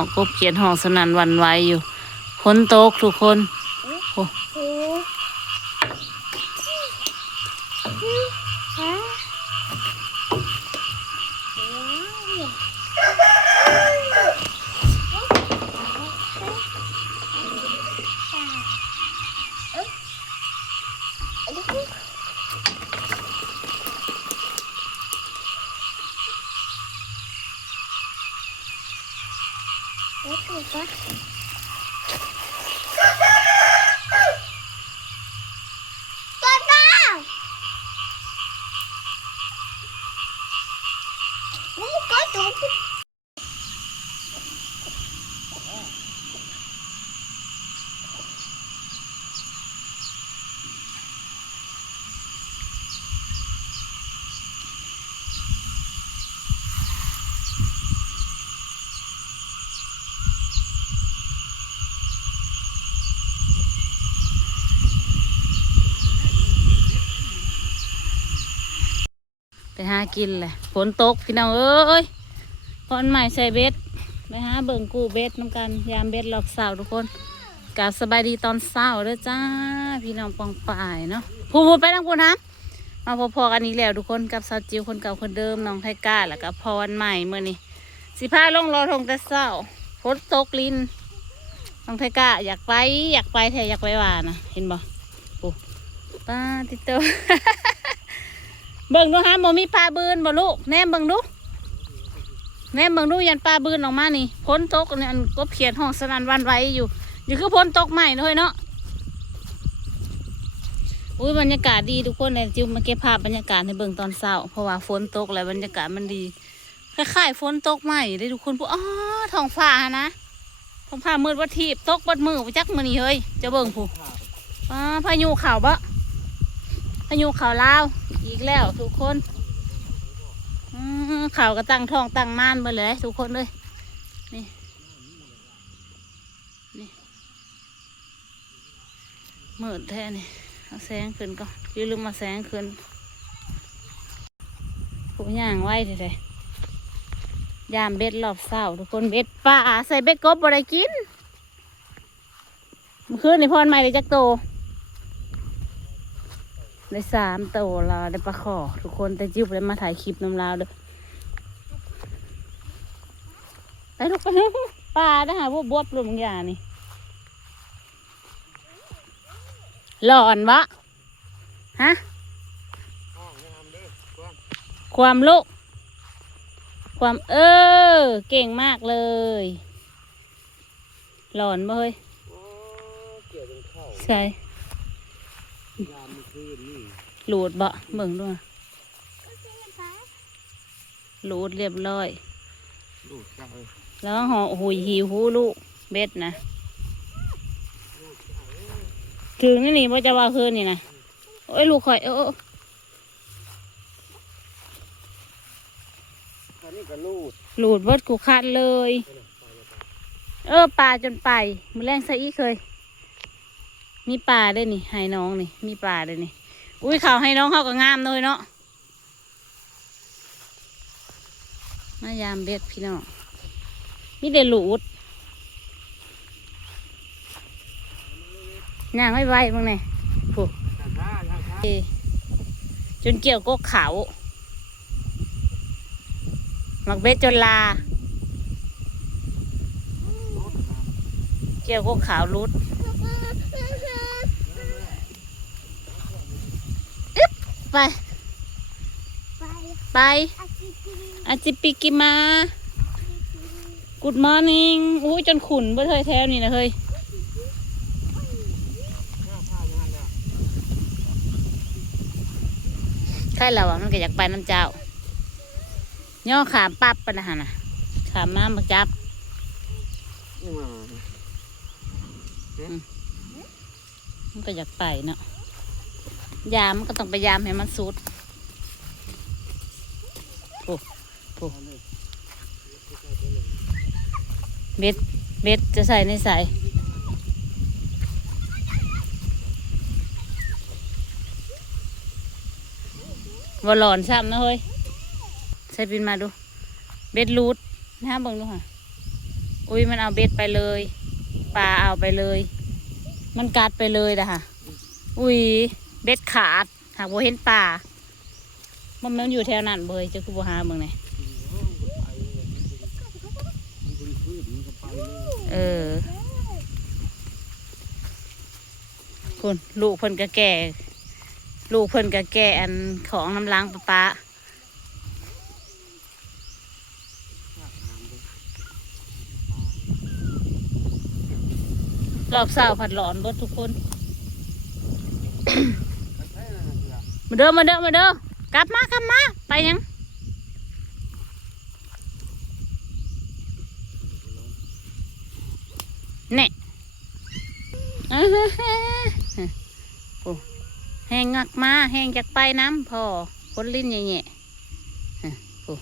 องกบเขียนห้องสนั่นหวั่นไหวอยู่ฝนตกทุกคนโอ้ไปหากินเลยฝนตกพี่น้องเอ้ยตอนใหม่ใส่เบ็ดไปหาเบิ่งกู้เบ็ดน้ำกันยามเบ็ดหลอกสาวทุกคนกราบสบายดีตอนเช้าเด้อจ้าพี่น้องปองป่ายเนาะพูดไปทั้งพูดฮะมาพอๆกันนี้แล้วทุกคนกับสาวจิ๋วคนเก่าคนเดิมน้องไทก้าแล้วก็พรใหม่เมื่อนี้สิพาลงรอทงแต่เช้าฝนตกลินน้องไทก้าอยากไปแท้อยากไปว่านะเห็นบ่โอ้ป้าติโต เบิ่งดูฮะบ่มีปลาบืนบ่ลูกแนมเบิ่งดูยันปลาบืนออกมานี่พ้นตกเนี่ยก็เขียนห้องสนั่นหวั่นไหวอยู่นี่คือพ้นตกใหม่เลยเนาะอุ้ยบรรยากาศดีทุกคนเลยจิวมาเก็บภาพบรรยากาศให้เบิ่งตอนเช้าเพราะว่าฝนตกแล้วบรรยากาศมันดีคล้ายๆฝนตกใหม่เลยทุกคนพูดอ๋อท้องฟ้านะท้องฟ้ามืดวัดทีบตกบัดมือไปจักมือนี่เฮ้ยจะเบิ่งผู้พายุเข่าบ่พายุเข่าลาวอีกแล้วทุกคนข่าวก็ตั้งท้องตั้งม่านไปเลยทุกคนเลยนี่มืดแท้นี่เอาแสงขึ้นก่อนอย่าลืมมาแสงขึ้นผู้ย่างไว้เลยยามเบ็ดรอบเศร้าทุกคนเบ็ดปลาใส่เบ็ดกบอะไรกินเมื่อคืนในพรใหม่เลยจักโตได้3 โตเราได้ปลาขอทุกคนแต่จิ้วไปมาถ่ายคลิปน้ำลาวเด้อไปทุกคนปลาได้หาพวกบวบรวมอย่างนี่หลอนวะฮะความลุกความเก่งมากเลยหลอนบ่เฮ้ยใช่หลุดบ่เบิ่งด้วยหลุดเรียบร้อยแล้วห่อหุยหิวหูลูกเบ็ดนะถึงนี่ว่าจะว่าคืนนี่นะโอ้ยลูกข่อยหลุดเบิดกูคัดเลยปลาจนไปมือแรงใส่อีเคยมีปลาได้นี่ให้น้องนี่มีปลาได้นี่อุ้ยเขาให้น้องเขาก็งามเลยเนาะมายามเบ็ดพี่น้องมีเดลูดย่างไม่ไหวบ้างไงผูกจนเกี่ยวก็เขาหมักเบ็ดจนลาเกี่ยวก็ขาวรุดไปอาจิปิกิมาGood morning อุ้ยจนขุ่นบ่เทยแถวนี่นะเฮ้ยใช่แล้วอ่ะมันก็อยากไปน้ำเจ้าย่อขามปั๊บไปนะฮะน่ะขามน้ำมาจับมันก็อยากไปเนาะยามมันก็ต้องไปยามให้มันสุดโอ้เบ็ดจะใส่ในใส่วอลลอนซ้ำนะเฮ้ยใส่ปินมาดูเบ็ดรูดนะเบิ่งดูค่ะโ อุ้ยมันเอาเบ็ดไปเลยปลาเอาไปเลยมันกัดไปเลยนะคะอุ้ยเบ็ดขาดหากว่าเห็นปลามันอยู่แถวนั้นเบยจะคือบัวหาเมืองไหนเออคุณลูกเพิ่นก็แก่ลูกเพิ่นก็แก่อันของน้ำล้างปลารอบเช้าผัดหลอนเบิดทุกคน มาเด้อกลับมาไปยังเนี่ย โอ้แห้งงักมาแห้งจากไปน้ำพอคนลิ้นใหญ่ๆโอ้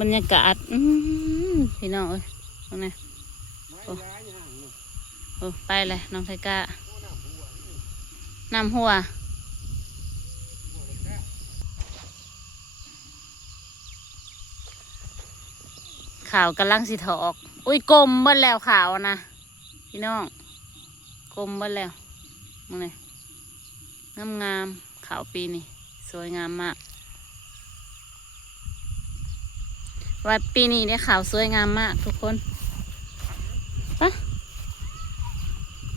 บรรยากาศพี่น้องเอ้ยตรงนี้โอ้ไปเลยน้องไทก้าน้ำหัวข่าวกำลังสิถอกอุ้ยกลมเบิ้แล้วข่าวนะพี่น้องกลมเบิ้แล้วมึงไงงามข่าวปีนี้สวยงามมากว่าปีนี้ได้ข่าวสวยงามมากทุกคนปะ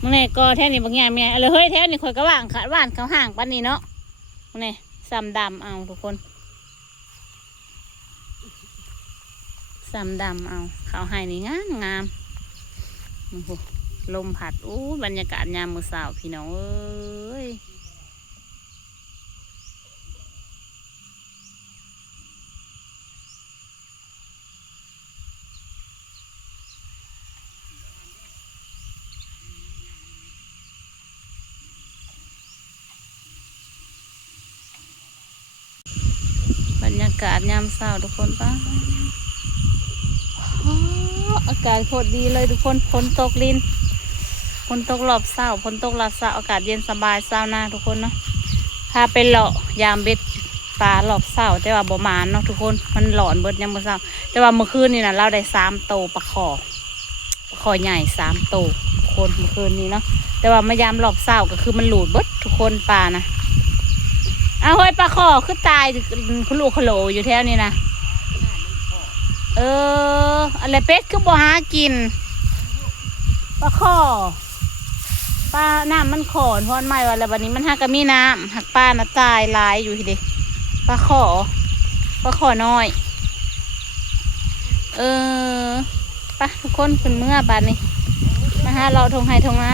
มึงไงก็แท่นี้บางอย่างเมียเลยเฮ้ยแท่นี้คอยกระว่างขาดว่านเขาห่างปันนี้เนาะมึงไงซ้ำดำเอาทุกคนซ้ำดำเอาเขาให้นี่งามลมผัดอู้บรรยากาศยามมื้อเช้าพี่น้องเอ้ยบรรยากาศยามเช้าทุกคนป้าอากาศโคตรดีเลยทุกคนฝนตกลินฝนตกรอบเช้าฝนตกรอบเช้าอากาศเย็นสบายเช้าหน้าทุกคนเนาะพาไปเลาะยามเบ็ดปลารอบเช้าแต่ว่าบ่มานเนาะทุกคนมันหลอนเบิดยังบ่เช้าแต่ว่าเมื่อคืนนี่นะเราได้3 โตปลาขอใหญ่3 โตทุกคนเมื่อคืนนี้เนาะแต่ว่ามายามรอบเช้าก็คือมันหลุดเบิดทุกคนปลานะเอาเฮ้ยปลาขอคือตายคุณลูกขโหลอยู่แถวนี้นะอะไรเป็ดคือบ่หากินปลาข้อปลาน้ำมันขอนพอนใหม่วันแล้ววันนี้มันหักก็มีน้ำหักปลานะตายลายอยู่ทีเดียวปลาข้อน้อยไปทุกคนขึ้นเมื่อบานนี้มาหาเราทงไฮทงนา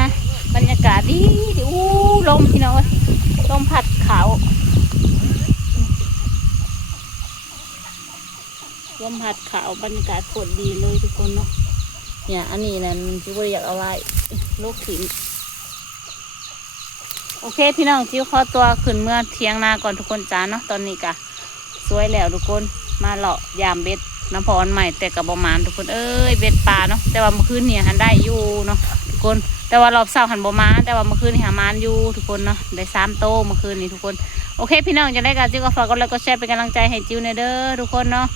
บรรยากาศดีอู้ลมพี่น้องลมผัดขาวลมผัดขาวบรรยากาศโคตรดีเลยทุกคนเนาะเนี่ยอันนี้นั่นจิ๊วอยากเอาไว้ลูกถิ่นโอเคพี่น้องจิ๊วขอตัวขึ้นเมื่อเที่ยงนาก่อนทุกคนจ้าเนาะตอนนี้กะสวยแล้วทุกคนมาเลาะยามเบ็ดน้ำพรใหม่แต่กับประมาณทุกคนเบ็ดปลาเนาะแต่ว่าเมื่อคืนเนี่ยหันได้อยู่เนาะทุกคนแต่ว่ารอบเช้าหันประมาณแต่ว่าเมื่อคืนนี่หามานอยู่ทุกคนเนาะได้3 โตเมื่อคืนนี้ทุกคนโอเคพี่น้องจะได้กันจิ๊วก็ฝากกดไลค์กดแชร์เป็นกำลังใจให้จิ๊วในเด้อทุกคนเนาะ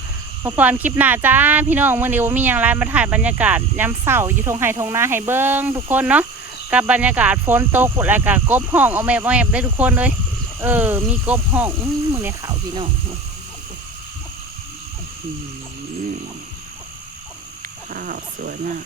พรคลิปหน้าจ้าพี่น้องมื่อนี้มีอย่างไรมาถ่ายบรรยากาศยามเช้าอยู่ทงไห้ทงนาให้เบิ้งทุกคนเนาะกับบรรยากาศฝนตกแล้วก็กบห้องเอาแมบได้ทุกคนเลยมีกบห้องมือในเขาพี่น้องข้าวสวยมาก